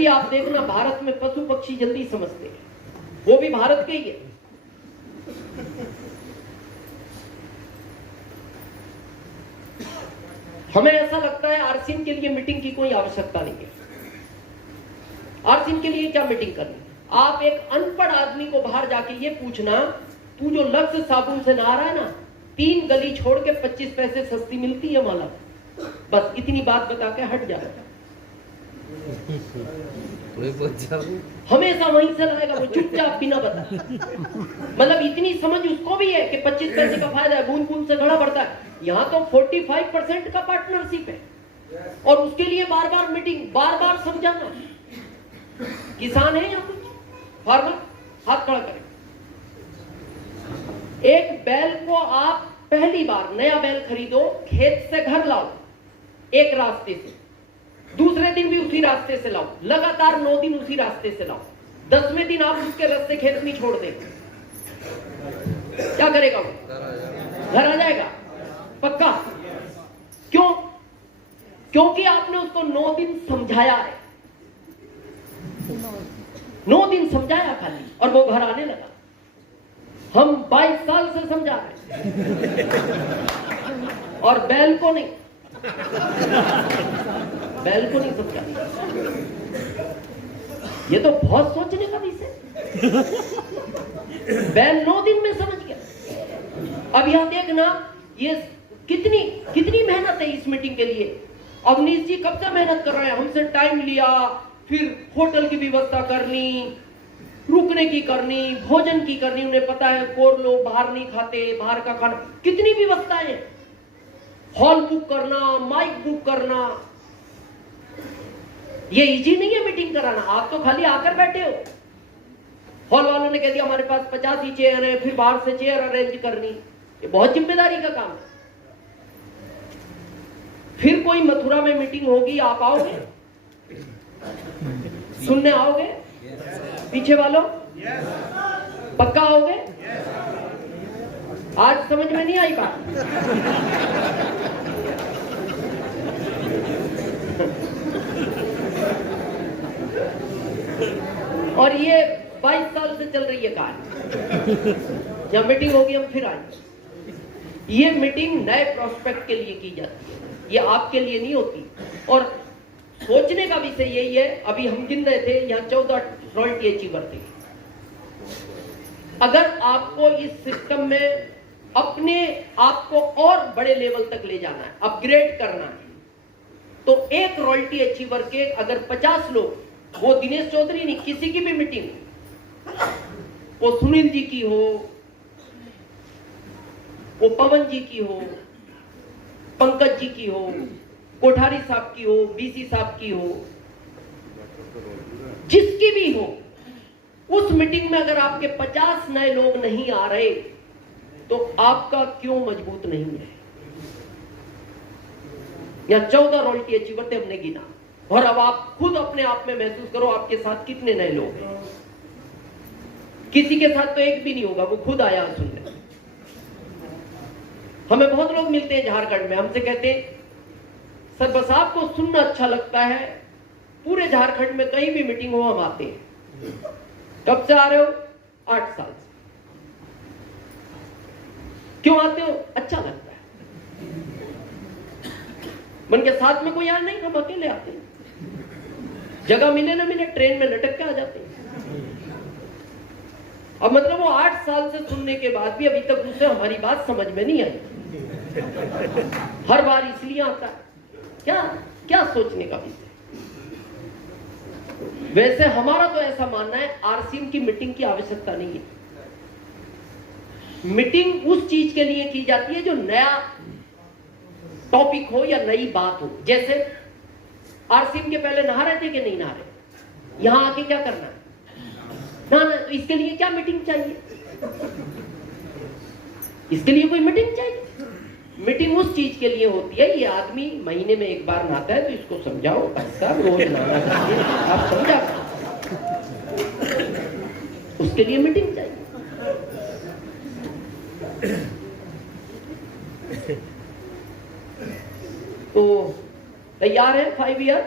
जबकि आप देखना भारत में पशु पक्षी जल्दी समझते हैं, वो भी भारत के ही है। हमें ऐसा लगता है आरसीएम के लिए मीटिंग की कोई आवश्यकता नहीं है। आरसीएम के लिए क्या मीटिंग करनी? आप एक अनपढ़ आदमी को बाहर जाके ये पूछना, तू जो लक्ष्य साबुन से नहा रहा है ना, 3 गली छोड़ के 25 पैसे सस्ती मिलती है माला, बस इतनी बात बता के हट जाए। हमेशा वहीं से लाएगा वो, चुपचाप बिना बता। मतलब इतनी समझ उसको भी है कि 25 पैसे का फायदा है, बूंद बूंद से घड़ा बढ़ता है। यहाँ तो 45% का पार्टनरशिप है और उसके लिए बार बार मीटिंग, बार बार समझाना। किसान है यहाँ कुछ फार्मर, हाथ खड़ा करें। एक बैल को आप पहली बार नया बैल खरीदो, खेत से घर लाओ एक रास्ते से, दूसरे दिन भी उसी रास्ते से लाओ, लगातार 9 दिन उसी रास्ते से लाओ, 10वें दिन आप उसके रास्ते खेत में छोड़ दें, क्या करेगा वो? घर आ जाएगा पक्का। क्यों? क्योंकि आपने उसको 9 दिन समझाया है, 9 दिन समझाया खाली, और वो घर आने लगा। हम 22 साल से समझा रहे और बैल को नहीं, बैल को नहीं समझा। ये तो बहुत सोचने का विषय। बैल 9 दिन में समझ गया। अब यहां देखना, ये कितनी मेहनत है इस मीटिंग के लिए। अवनीश जी कब से मेहनत कर रहे हैं, हमसे टाइम लिया, फिर होटल की व्यवस्था करनी, रुकने की करनी, भोजन की करनी। उन्हें पता है कोर लोग बाहर नहीं खाते, बाहर का खाना, कितनी व्यवस्थाएं, हॉल बुक करना, माइक बुक करना। ये इजी नहीं है मीटिंग कराना। आप तो खाली आकर बैठे हो। हॉल वालों ने कह दिया हमारे पास 50 ही चेयर है, फिर बाहर से चेयर अरेंज करनी, ये बहुत जिम्मेदारी का काम है। फिर कोई मथुरा में मीटिंग होगी, आप आओगे? सुनने आओगे? पीछे वालों पक्का आओगे? आज समझ में नहीं आई बात? और ये 22 साल से चल रही है कहानी। जब मीटिंग होगी हम फिर आएंगे। ये मीटिंग नए प्रोस्पेक्ट के लिए की जाती है, ये आपके लिए नहीं होती। और सोचने का विषय यही है, अभी हम गिन रहे थे, यहाँ 14 रॉयल्टी अचीवर थे। अगर आपको इस सिस्टम में अपने आप को और बड़े लेवल तक ले जाना है, अपग्रेड करना है, तो एक रॉयल्टी अचीवर के अगर 50 लोग, वो दिनेश चौधरी नहीं, किसी की भी मीटिंग, वो सुनील जी की हो, वो पवन जी की हो, पंकज जी की हो, कोठारी साहब की हो, बीसी साहब की हो, जिसकी भी हो, उस मीटिंग में अगर आपके 50 नए लोग नहीं आ रहे तो आपका क्यों मजबूत नहीं है? या 14 रॉयल्टी अचीवर थे, हमने गिना। और अब आप खुद अपने आप में महसूस करो आपके साथ कितने नए लोग हैं। किसी के साथ तो एक भी नहीं होगा, वो खुद आया सुनने। हमें बहुत लोग मिलते हैं झारखंड में, हमसे कहते हैं सर बस आपको सुनना अच्छा लगता है, पूरे झारखंड में कहीं भी मीटिंग हो हम आते हैं। कब से आ रहे हो? 8 साल से। क्यों आते हो? अच्छा लगता है। मन के साथ में कोई यार नहीं, हम अकेले आते हैं। जगह मिले ना मिले, ट्रेन में लटक के आ जाते हैं। अब मतलब वो 8 साल से सुनने के बाद भी अभी तक उसे हमारी बात समझ में नहीं आई। हर बार इसलिए आता है, क्या सोचने का विषय। वैसे हमारा तो ऐसा मानना है आरसीएम की मीटिंग की आवश्यकता नहीं है। मीटिंग उस चीज के लिए की जाती है जो नया टॉपिक हो या नई बात हो। जैसे आरसीएम के पहले नहा रहे थे कि नहीं नहा रहे, यहां आके क्या करना है? ना, तो इसके लिए क्या मीटिंग चाहिए? इसके लिए कोई मीटिंग चाहिए? मीटिंग उस चीज के लिए होती है, ये आदमी महीने में एक बार नहाता है तो इसको समझाओ साहब रोज नहाना चाहिए, आप समझा, उसके लिए मीटिंग चाहिए। तो तैयार है 5 ईयर?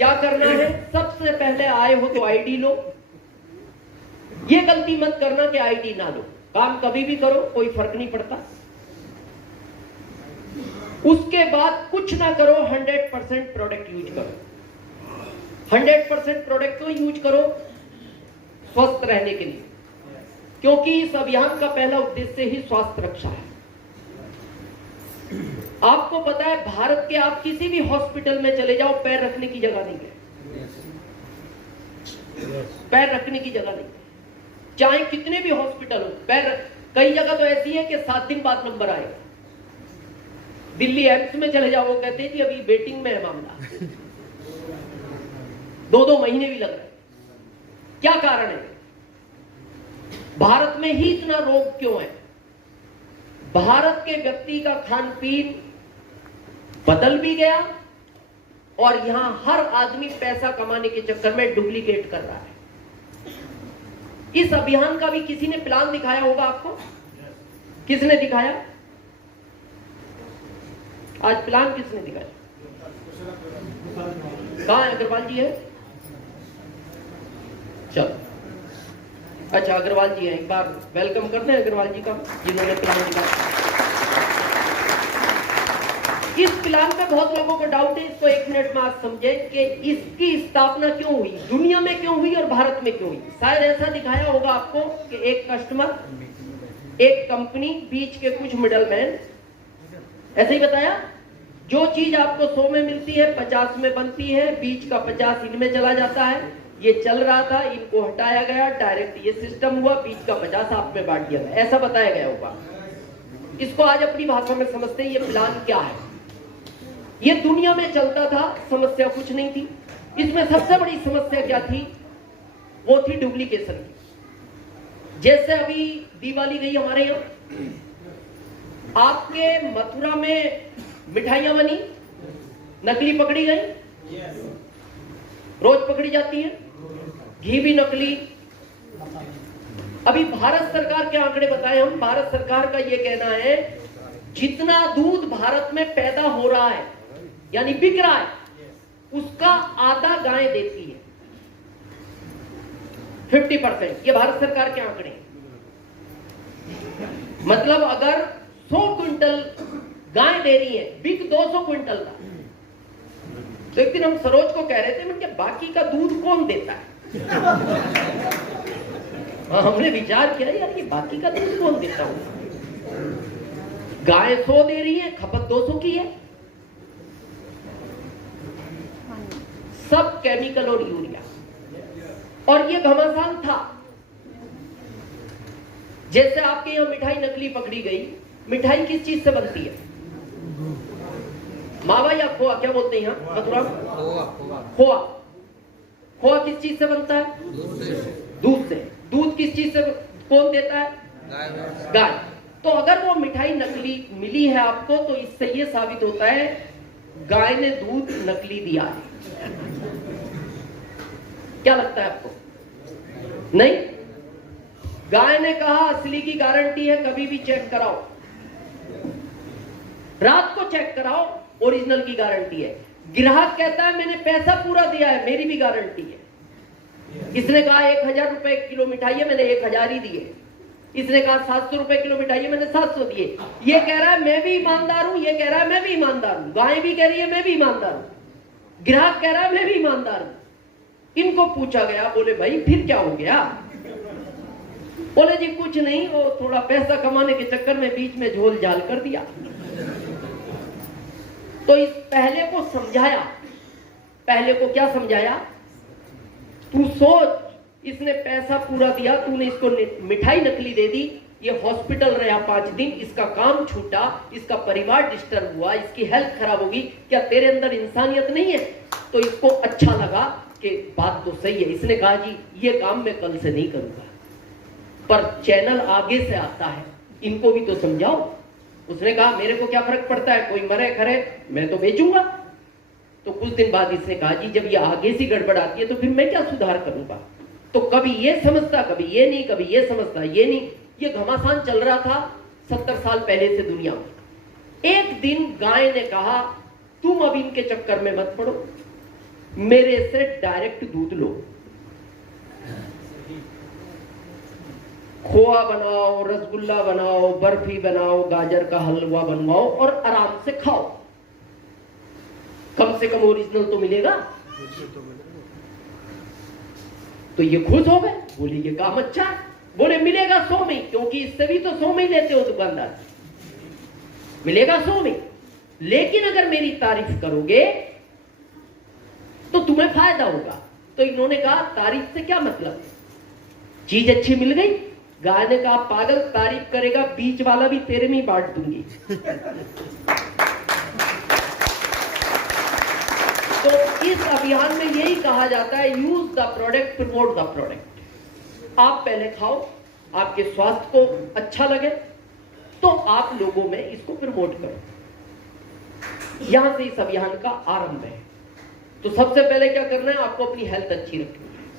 क्या करना है, सबसे पहले आए हो तो आईडी लो। ये गलती मत करना कि आईडी ना लो, काम कभी भी करो, कोई फर्क नहीं पड़ता। उसके बाद कुछ ना करो, 100% प्रोडक्ट यूज करो। 100% प्रोडक्ट को यूज करो स्वस्थ रहने के लिए, क्योंकि इस अभियान का पहला उद्देश्य ही स्वास्थ्य रक्षा है। आपको पता है, भारत के आप किसी भी हॉस्पिटल में चले जाओ, पैर रखने की जगह नहीं है। पैर रखने की जगह नहीं है, चाहे कितने भी हॉस्पिटल हो, पैर। कई जगह तो ऐसी है कि 7 दिन बाद नंबर आएगा। दिल्ली एम्स में चले जाओ, वो कहते हैं कि अभी वेटिंग में है मामला। 2-2 महीने भी लग रहे हैं। क्या कारण है? भारत में ही इतना रोग क्यों है? भारत के व्यक्ति का खान पीन बदल भी गया, और यहां हर आदमी पैसा कमाने के चक्कर में डुप्लीकेट कर रहा है। इस अभियान का भी किसी ने प्लान दिखाया होगा आपको? किसने दिखाया? आज प्लान किसने दिखाया? कहां है? अग्रवाल जी है? चलो, अच्छा अग्रवाल जी हैं, एक बार वेलकम करते हैं अग्रवाल जी का, जिन्होंने प्लान दिखाया। इस प्लान पे बहुत लोगों को डाउट है, इसको 1 मिनट में आज समझे कि इसकी स्थापना क्यों हुई, दुनिया में क्यों हुई और भारत में क्यों हुई। शायद ऐसा दिखाया होगा आपको कि एक कस्टमर, एक कंपनी, बीच के कुछ मिडलमैन, ऐसे ही बताया। जो चीज आपको 100 में मिलती है 50 में बनती है, बीच का 50 इनमें चला जाता है। ये चल रहा था, इनको हटाया गया, डायरेक्ट ये सिस्टम हुआ, बीच का 50 आप में बांट दिया गया, ऐसा बताया गया होगा। इसको आज अपनी भाषा में समझते हैं, ये प्लान क्या है। ये दुनिया में चलता था, समस्या कुछ नहीं थी। इसमें सबसे बड़ी समस्या क्या थी? वो थी डुप्लीकेशन की। जैसे अभी दिवाली गई हमारे यहाँ, आपके मथुरा में मिठाइयां बनी, नकली पकड़ी गई, रोज पकड़ी जाती है, घी भी नकली। अभी भारत सरकार के आंकड़े बताए हम, भारत सरकार का यह कहना है जितना दूध भारत में पैदा हो रहा है, यानी बिक रहा है, उसका आधा गाय देती है, 50%। ये भारत सरकार के आंकड़े। मतलब अगर 100 क्विंटल गाय दे रही है, बिक 200 क्विंटल का। तो एक दिन हम सरोज को कह रहे थे, मतलब बाकी का दूध कौन देता है? हमने विचार किया, यार ये बाकी का दूध कौन देता होगा? गाय 100 दे रही है, खपत 200 की है। सब केमिकल और यूरिया, और ये घमासान था। जैसे आपके यहां मिठाई नकली पकड़ी गई, मिठाई किस चीज से बनती है? मावा या खोआ, क्या बोलते हैं यहाँ मथुरा? खोआ। खोआ किस चीज से बनता है? दूध से। दूध किस चीज से कौन देता है? गाय। तो अगर वो मिठाई नकली मिली है आपको, तो इससे ये साबित होता है गाय ने दूध नकली दिया है। क्या लगता है आपको? नहीं, गाय ने कहा असली की गारंटी है, कभी भी चेक कराओ, रात को चेक कराओ, ओरिजिनल की गारंटी है। ग्राहक कहता है मैंने पैसा पूरा दिया है, मेरी भी गारंटी है। इसने कहा 1000 रुपए किलो मिठाई है, मैंने 1000 ही दिए। इसने कहा 700 रुपए किलो मिठाई है, मैंने 700 दिए। ये कह रहा है मैं भी ईमानदार हूं, ये कह रहा है मैं भी ईमानदार हूं। गाय भी कह रही है मैं भी ईमानदार हूं, ग्राहक कह रहा है मैं भी ईमानदार हूं। इनको पूछा गया, बोले भाई फिर क्या हो गया? बोले जी कुछ नहीं, वो थोड़ा पैसा कमाने के चक्कर में बीच में झोल झाल कर दिया। तो इस पहले को समझाया। पहले को क्या समझाया? तू सोच, इसने पैसा पूरा दिया, तूने इसको मिठाई नकली दे दी, ये हॉस्पिटल रहा 5 दिन, इसका काम छूटा, इसका परिवार डिस्टर्ब हुआ, इसकी हेल्थ खराब होगी। क्या तेरे अंदर इंसानियत नहीं है? तो इसको अच्छा लगा कि बात तो सही है। इसने कहा जी ये काम मैं कल से नहीं करूंगा, पर चैनल आगे से आता है, इनको भी तो समझाओ। उसने कहा मेरे को क्या फर्क पड़ता है, कोई मरे खरे, मैं तो बेचूंगा। तो कुछ दिन बाद इसने कहा जी जब ये आगे से गड़बड़ आती है तो फिर मैं क्या सुधार करूंगा? तो कभी ये समझता, कभी ये नहीं, कभी ये समझता, ये नहीं। ये घमासान चल रहा था 70 साल पहले से दुनिया में। एक दिन गाय ने कहा तुम अब इनके चक्कर में मत पड़ो, मेरे से डायरेक्ट दूध लो, खोआ बनाओ, रसगुल्ला बनाओ, बर्फी बनाओ, गाजर का हलवा बनवाओ और आराम से खाओ। कम से कम ओरिजिनल तो मिलेगा। तो ये खुश हो गए, बोले ये काम अच्छा है। बोले मिलेगा 100 में, क्योंकि इससे भी तो 100 में ही लेते हो दुकानदार, मिलेगा 100 में। लेकिन अगर मेरी तारीफ करोगे तो तुम्हें फायदा होगा। तो इन्होंने कहा तारीफ से क्या मतलब, चीज अच्छी मिल गई। गाय ने कहा पागल, तारीफ करेगा बीच वाला भी तेरे में ही बांट दूंगी। तो इस अभियान में यही कहा जाता है, use the product, promote the product. आप पहले खाओ, आपके स्वास्थ्य को अच्छा लगे तो आप लोगों में इसको प्रमोट करो। यहां से इस अभियान का आरंभ है। तो सबसे पहले क्या करना है, आपको अपनी हेल्थ अच्छी रखनी है।